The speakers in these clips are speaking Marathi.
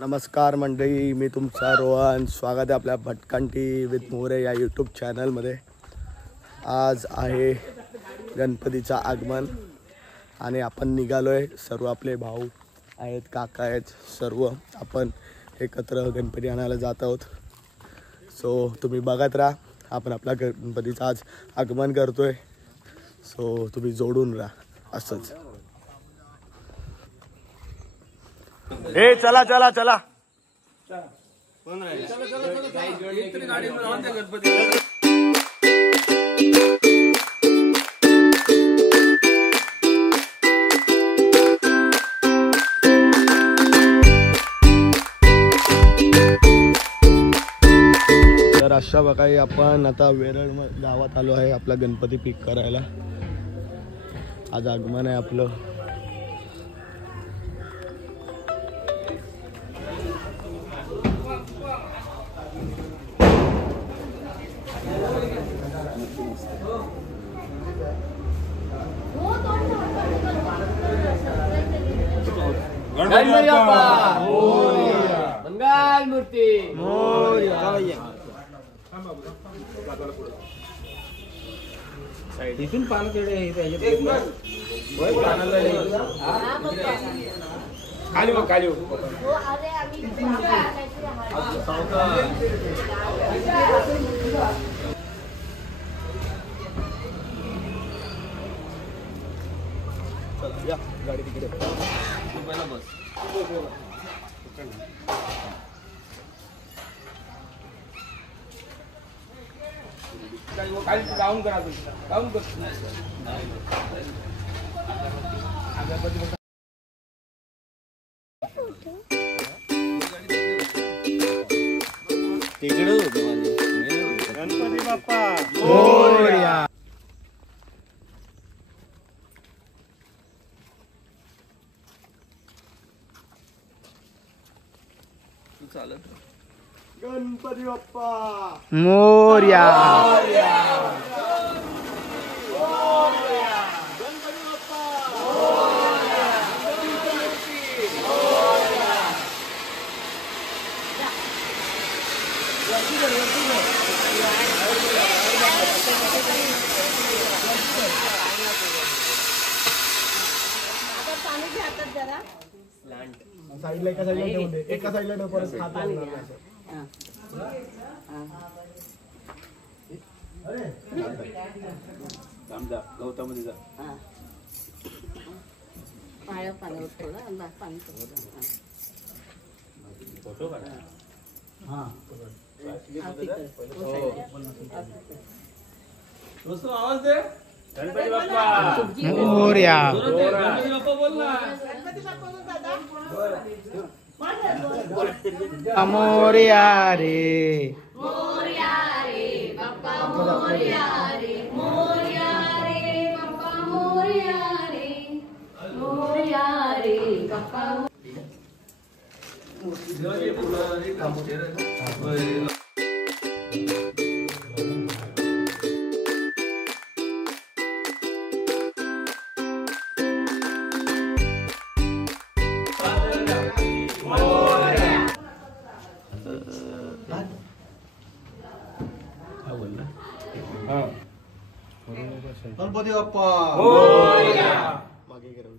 नमस्कार मंडळी, मी तुमचा रोहन. स्वागत आहे आपल्या भटकंती विथ मोरे या यूट्यूब चॅनलमध्ये. आज आहे गणपतीचं आगमन आणि आपण निघालो आहे. सर्व आपले भाऊ आहेत, काका आहेत, सर्व आपण एकत्र गणपती आणायला जात आहोत. सो तुम्ही बघत राहा. आपण आपल्या गणपतीचं आज आगमन करतोय. सो तुम्ही जोडून राहा असंच. हे चला चला चला. तर अशा प्रकारे आपण आता वेरळ गावात आलो आहे आपला गणपती पिक करायला. आज आगमन आहे आपलं. मंगल मूर्ती इथून पान केले खाली मग खाली या गाडी तिकडे पहिला बस खाली डाऊन करा डाऊन कर तिकडे गणपती बाप्पा मोरया. गणपती बाप्पा मोरया. गणपती बाप्पा साईडला एका साईडला ठेवून दे. एका साईडला ठेव, परत हात लागणार नाही असं. गौतममध्ये जा. पाया पाण्यावर थोडं पाणी फोटो काढा. हां आवाज दे. गणपती बाप्पा मोरया. गणपती बाप्पा बोल ना. गणपती बाप्पा बोल दादा. मोरया रे मोरया रे बाप्पा मोरया रे मोरया रे बाप्पा मोरया रे मोरया रे बाप्पा. गणपती बाप्पा मोरया. मागे करा.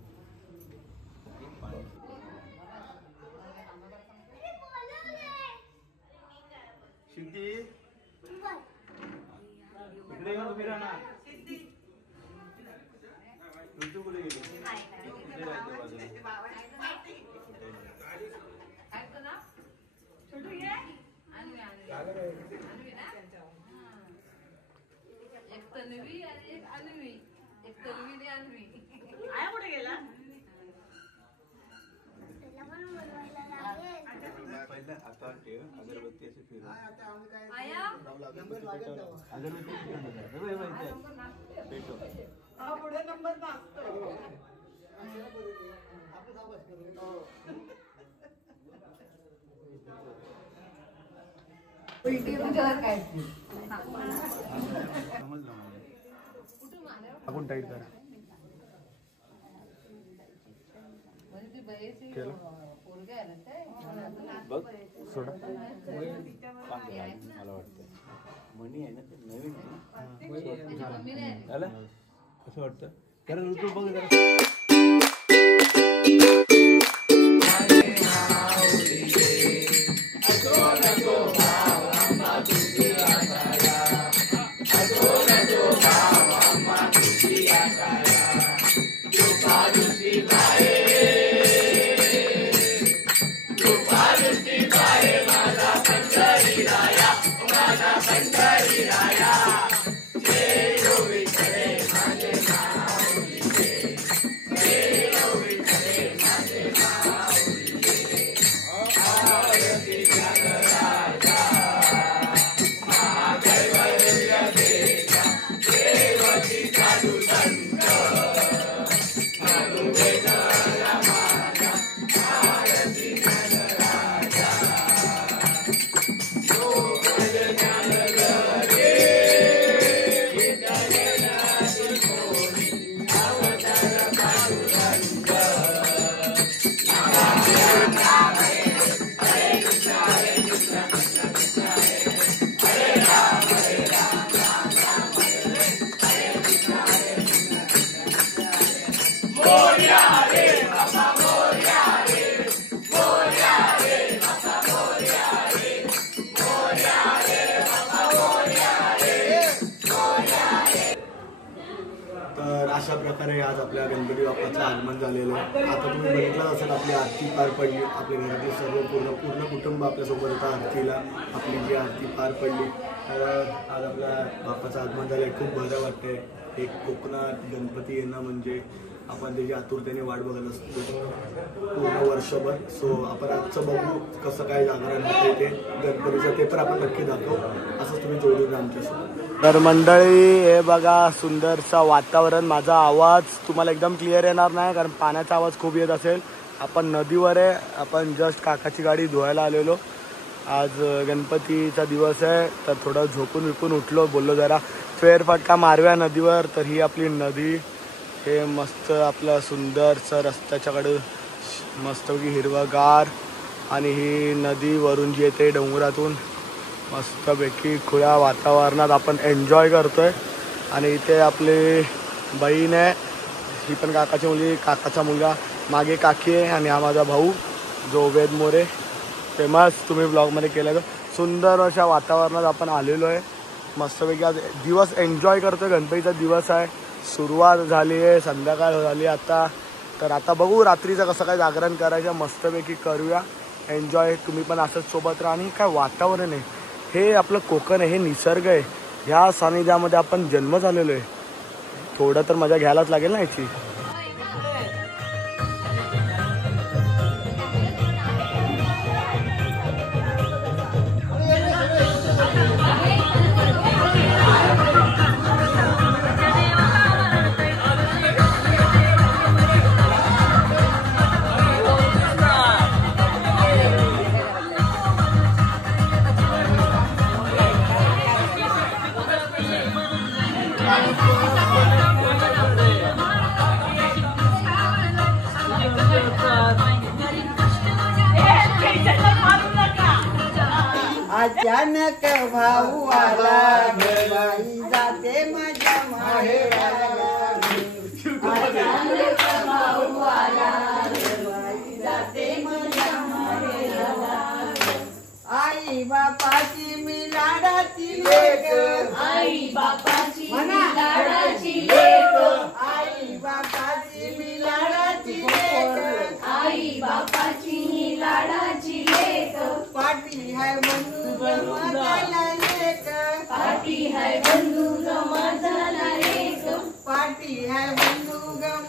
सिद्धी इकडे येऊन उभी राहा ना. तू कुठे गेली? एक तन्वी आणि एक अन्वी. एक तन्वी आणि अन्वी. आया कुठे गेला? पहिला आता ठेव. अगरबत्ती अशी फिरव. आया अगरबत्ती पेटव. हा पुढे नंबर मागतो. उलटी म्हणजे काय? आपण टाईट करा. केलं बघ सोडा मला वाटतं मणी आहे ना ते नवीन आहे ना झालं असं वाटतं कारण ऋतू बघ जरा तर अशा प्रकारे आज आपल्या गणपती बाप्पाचं आगमन झालेलं आहे. आता तुम्ही बघितलं असेल आपली आरती पार पडली. आपल्या घरातले सर्व पूर्ण कुटुंब आपल्यासोबत होतं आरतीला. आपली जी आरती पार पडली तर आज आपल्या बाप्पाचं आगमन झालं आहे. खूप बरं वाटतंय. एक कोकणात गणपती येणं म्हणजे आपण त्याची आतुरतेने वाट बघत असतो पूर्ण वर्षभर. सो आपण आजचं बघू कसं काय जागरण होतं ते गणपतीचं, ते पण आपण नक्की दाखवू. असंच तुम्ही जोडून आमच्यासोबत. तर मंडळी हे बघा सुंदरचं वातावरण. माझा आवाज तुम्हाला एकदम क्लिअर येणार नाही कारण पाण्याचा आवाज खूप येत असेल. आपण नदीवर आहे. आपण जस्ट काकाची गाडी धुवायला आलेलो. आज गणपतीचा दिवस आहे तर थोडं झोपून उठलो. बोललो जरा फेरफटका मारूया नदीवर. तर ही आपली नदी. हे मस्त आपलं सुंदरचं रस्त्याच्याकडं मस्तपैकी हिरवगार आणि ही नदी वरून जी येते डोंगरातून मस्तपैकी खुल्या वातावरणात आपण एन्जॉय करतोय. आणि इथे आपली बहीण आहे. ही पण काकाची मुलगी, काकाचा मुलगा. मागे काकी आहे आणि हा माझा भाऊ जो वेद मोरे फेमस तुम्ही ब्लॉगमध्ये केलं. तर सुंदर अशा वातावरणात आपण आलेलो आहे. मस्तपैकी आज दिवस एन्जॉय करतोय. गणपतीचा दिवस आहे. सुरुवात झाली आहे. संध्याकाळ झाली आता. तर आता बघू रात्रीचं कसं काय जागरण करायचं. मस्तपैकी करूया एन्जॉय. तुम्ही पण असंच सोबत राहा. आणि काय वातावरण आहे. हे आपलं कोकण आहे. हे निसर्ग आहे. ह्या सानिध्यामध्ये आपण जन्म झालेलो आहे. थोडं तर मजा घ्यायलाच लागेल ना याची. अचानक भाऊ आला बाई जाते माझ्या माहेराला. अचानक भाऊ आला बाई जाते माझ्या माहेराला. आई बापाची मी लाडाची लेक. आई बापाची मी लाडाची लेक. आई बापाची मी लाडाची लेक. आई बापाची मी लाडाची लेक. पाटी है बंधू माझा लेक. पाटी है बंधू माझा लेक. पाटी है बंधू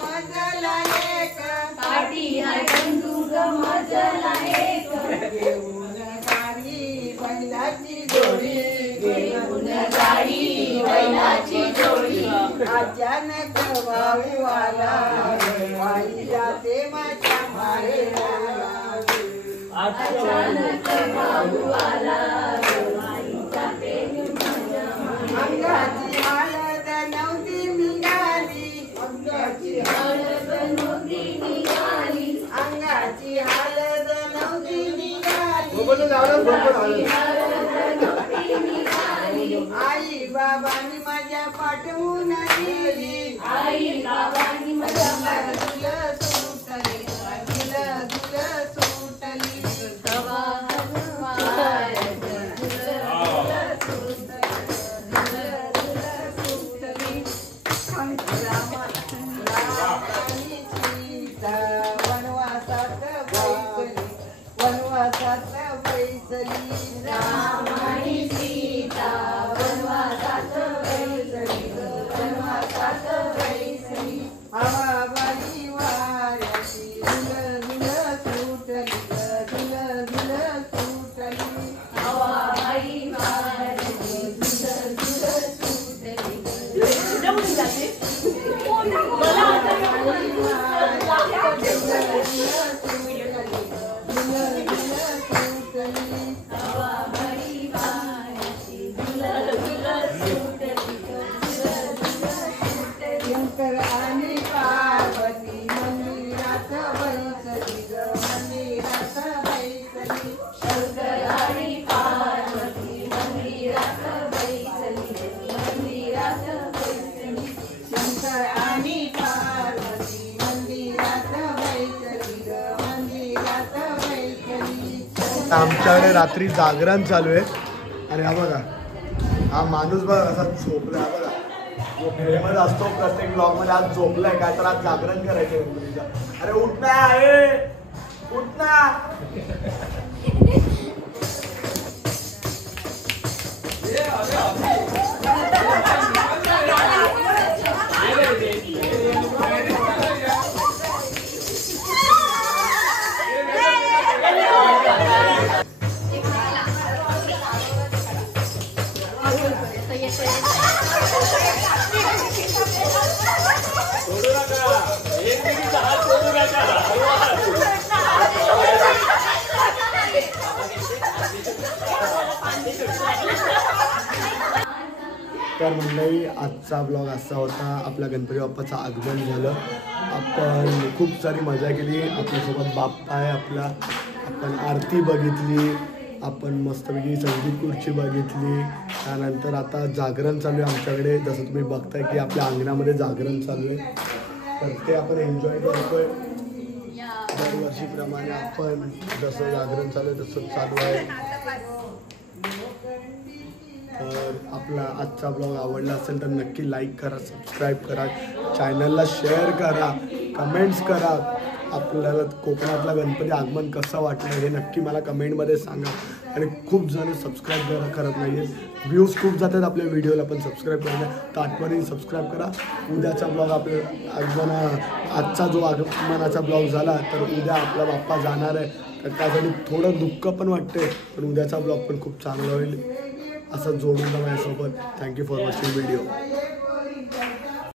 माझा लेक. पाटी है बंधू माझा लेक. घेऊन गाडी बैलाची जोडी. घेऊन गाडी बैलाची जोडी. अचानक भाऊ आला आई जाते माझ्या माहेराला. अचानक भाऊ आला आई जाते माझ्या माहेराला. अंगाची हळद नव्हती निघाली. अंगाची हळद नव्हती निघाली. अंगाची आई बाबांनी माझ्या पाठवून गेली आई बाबांनी माझ्या पाठवून सुटली वनवासात बैसली राम आणि सीता वनवासात बैसली आवाबाई वाऱ्याची झुल सुटली आवाबाई वाऱ्याची झुल सुटली शंकर आणि पार्वती मंदिरात बैसली मंदिरात बैसली शंकर आणि पार्वती मंदिरात बैसली मंदिरात बैसली शंकर आणि पार्वती मंदिरात बैसली मंदिरात बैसली. आमच्याकडे रात्री जागरण चालू आहे आणि हा बघा हा माणूस बघा असा झोपला हा बघा जो फेमस असतो प्रत्येक ब्लॉग मध्ये आज झोपलाय काय तर आज जागरण करायचं गणपतीचं. अरे उठ ना आहे उठ ना. तर मंडळी आजचा ब्लॉग असा होता. आपल्या गणपती बाप्पाचं आगमन झालं. आपण खूप सारी मजा केली. आपल्यासोबत बाप्पा आहे आपला. आपण आरती बघितली. आपण मस्तपैकी संगीत खुर्ची बघितली. त्यानंतर आता जागरण चालू आहे आमच्याकडे. जसं तुम्ही बघताय की आपल्या अंगणामध्ये जागरण चालू आहे. तर ते आपण एन्जॉय करतोय. दरवर्षीप्रमाणे आपण जसं जागरण चालू आहे तसं चालू आहे. तर आपला आजचा ब्लॉग आवडला असेल तर नक्की लाईक करा, सबस्क्राईब करा, चॅनलला शेअर करा, कमेंट्स करा. आपल्याला कोकणातला गणपती आगमन कसं वाटलं हे नक्की मला कमेंटमध्ये सांगा. आणि खूप जण सबस्क्राईब करत नाही आहेत. व्ह्यूज खूप जातात आपल्या व्हिडिओला पण सबस्क्राईब करा. तर आठवणीने सबस्क्राईब करा. उद्याचा ब्लॉग आपल्या आजचा जो आगमनाचा ब्लॉग झाला तर उद्या आपला बाप्पा जाणार आहे. तर त्यासाठी थोडं दुःख पण वाटते पण उद्याचा ब्लॉग पण खूप चांगला होईल. असं जोडून जा माझ्यासोबत. Thank you for watching video.